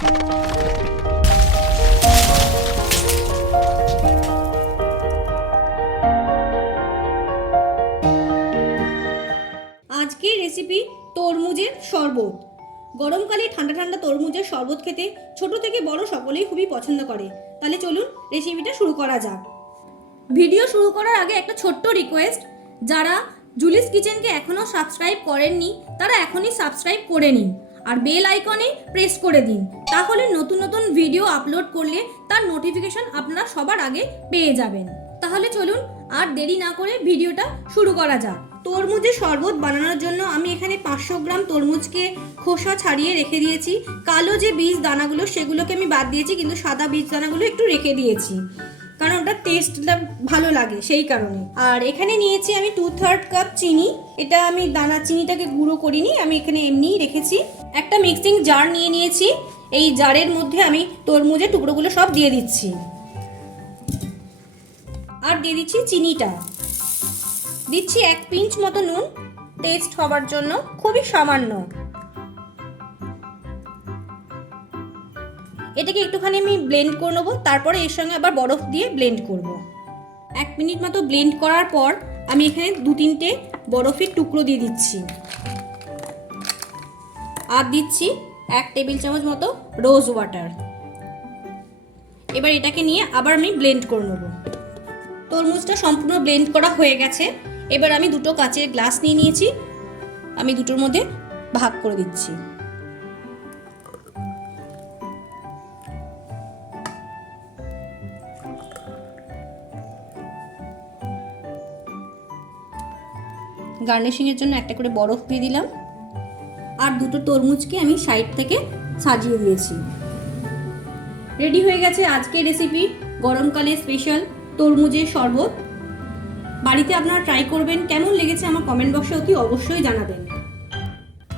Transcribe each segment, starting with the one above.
আজকের রেসিপি তরমুজের শরবত। গরমকালে ঠান্ডা ঠান্ডা তরমুজের শরবত খেতে ছোট থেকে বড় সকলেই খুবই পছন্দ করে। তাহলে চলুন রেসিপিটা শুরু করা যাক। ভিডিও শুরু করার আগে একটা ছোট্ট রিকোয়েস্ট, যারা জুলিস কিচেনকে এখনও সাবস্ক্রাইব করেননি তারা এখনই সাবস্ক্রাইব করে নিন আর বেল আইকনে প্রেস করে দিন, তাহলে নতুন নতুন ভিডিও আপলোড করলে তার নোটিফিকেশন আপনারা সবার আগে পেয়ে যাবেন। তাহলে চলুন আর দেরি না করে ভিডিওটা শুরু করা যাক। তরমুজের শরবত বানানোর জন্য আমি এখানে 500 গ্রাম তরমুজকে খোসা ছাড়িয়ে রেখে দিয়েছি। কালো যে বীজ দানাগুলো সেগুলোকে আমি বাদ দিয়েছি, কিন্তু সাদা বীজ দানাগুলো একটু রেখে দিয়েছি কারণ ওটার টেস্টটা ভালো লাগে সেই কারণে। আর এখানে নিয়েছি আমি 2/3 কাপ চিনি। এটা আমি দানা চিনিটাকে গুঁড়ো করিনি, আমি এখানে এমনিই রেখেছি। একটা মিক্সিং জার নিয়ে নিয়েছি, এই জারের মধ্যে আমি তরমুজের টুকরোগুলো সব দিয়ে দিচ্ছি আর দিয়ে দিচ্ছি চিনিটা। দিচ্ছি 1 পিঞ্চ মতো নুন টেস্ট হবার জন্য, খুবই সামান্য। এটাকে একটুখানি আমি ব্লেন্ড করে নেবো, তারপরে এর সঙ্গে আবার বরফ দিয়ে ব্লেন্ড করব। 1 মিনিট মতো ব্লেন্ড করার পর আমি এখানে 2-3টে বরফের টুকরো দিয়ে দিচ্ছি আর দিচ্ছি 1 টেবিল চামচ মতো রোজ ওয়াটার। এবার এটাকে নিয়ে আবার আমি ব্লেন্ড করে নেব। তরমুজটা সম্পূর্ণ ব্লেন্ড করা হয়ে গেছে। এবার আমি 2টো কাচের গ্লাস নিয়ে নিয়েছি, আমি দুটোর মধ্যে ভাগ করে দিচ্ছি। গার্নিশিংয়ের জন্য একটা করে বরফ দিয়ে দিলাম আর 2টো তরমুজকে আমি সাইড থেকে সাজিয়ে দিয়েছি। রেডি হয়ে গেছে আজকের রেসিপি, গরমকালে স্পেশাল তরমুজের শরবত। বাড়িতে আপনারা ট্রাই করবেন, কেমন লেগেছে আমার কমেন্ট বক্সে অতি অবশ্যই জানাবেন।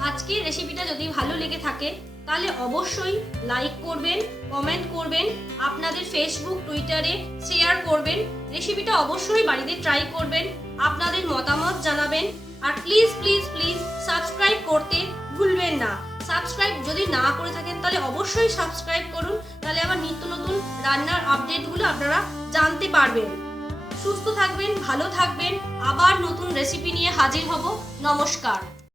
আজকের রেসিপিটা যদি ভালো লেগে থাকে তাহলে অবশ্যই লাইক করবেন, কমেন্ট করবেন, আপনাদের ফেসবুক টুইটারে শেয়ার করবেন। রেসিপিটা অবশ্যই বাড়িতে ট্রাই করবেন, আপনাদের মতামত জানাবেন। আর প্লিজ প্লিজ প্লিজ সাবস্ক্রাইব করতে ভুলবেন না। সাবস্ক্রাইব যদি না করে থাকেন তাহলে অবশ্যই সাবস্ক্রাইব করুন, তাহলে আবার নিত্য নতুন রান্নার আপডেটগুলো আপনারা জানতে পারবেন। সুস্থ থাকবেন, ভালো থাকবেন, আবার নতুন রেসিপি নিয়ে হাজির হব। নমস্কার।